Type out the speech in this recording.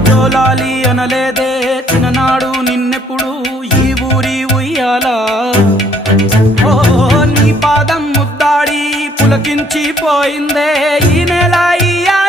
జోలాలి అనలేదే చిన్ననాడు నిన్నెప్పుడు ఈ ఊరి ఉయ్యాలా ఓ నీ పాదం ముద్దాడి పులకించి పోయిందే ఈ నెల ఇయ్యాల